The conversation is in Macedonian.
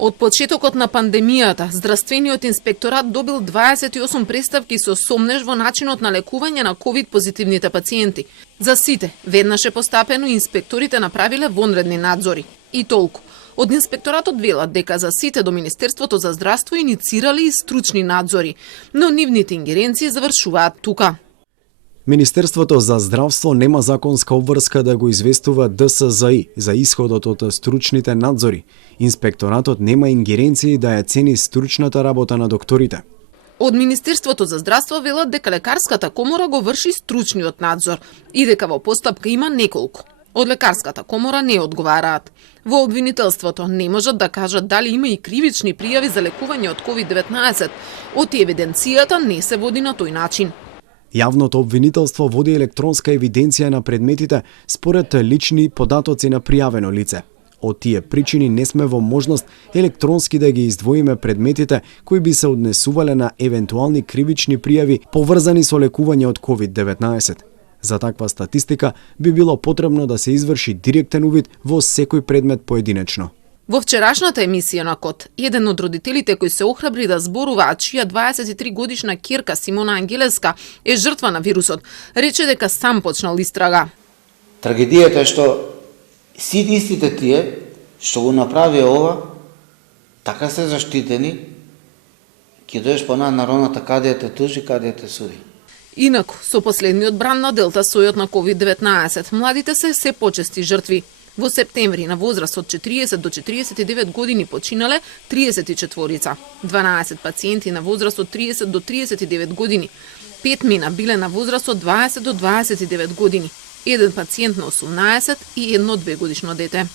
Од почетокот на пандемијата, Здравствениот инспекторат добил 28 представки со сомнеж во начинот на лекување на ковид-позитивните пациенти. За сите, веднаше постапено, инспекторите направиле вонредни надзори. И толку. Од инспекторатот велат дека за сите до Министерството за здравство иницирали и стручни надзори, но нивните ингеренции завршуваат тука. Министерството за здравство нема законска обврска да го известува ДСЗИ за исходот од стручните надзори. Инспекторатот нема ингеренции да ја цени стручната работа на докторите. Од Министерството за здравство велат дека лекарската комора го врши стручниот надзор и дека во постапка има неколку. Од лекарската комора не одговараат. Во обвинителството не можат да кажат дали има и кривични пријави за лекување од COVID-19. Од евиденцијата не се води на тој начин. Јавното обвинителство води електронска евиденција на предметите според лични податоци на пријавено лице. Од тие причини не сме во можност електронски да ги издвоиме предметите кои би се однесувале на евентуални кривични пријави поврзани со лекување од COVID-19. За таква статистика би било потребно да се изврши директен увид во секој предмет поединечно. Во вчерашната емисија на Код, еден од родителите кои се охрабри да зборуваат, чија 23 годишна ќерка Симона Ангелеска е жртва на вирусот, рече дека сам почнал истрага. Трагедијата е што сите истите тие што го направи ова, така се заштитени, ќе доеш по народната каде те тужи, каде те суди. Инаку, со последниот бран на Делта сојот на COVID-19, младите се почести жртви. Во септември на возраст од 40 до 49 години починале 34, 12 пациенти на возраст од 30 до 39 години, 5 мина биле на возраст од 20 до 29 години, еден пациент на 18 и едно 2 годишно дете.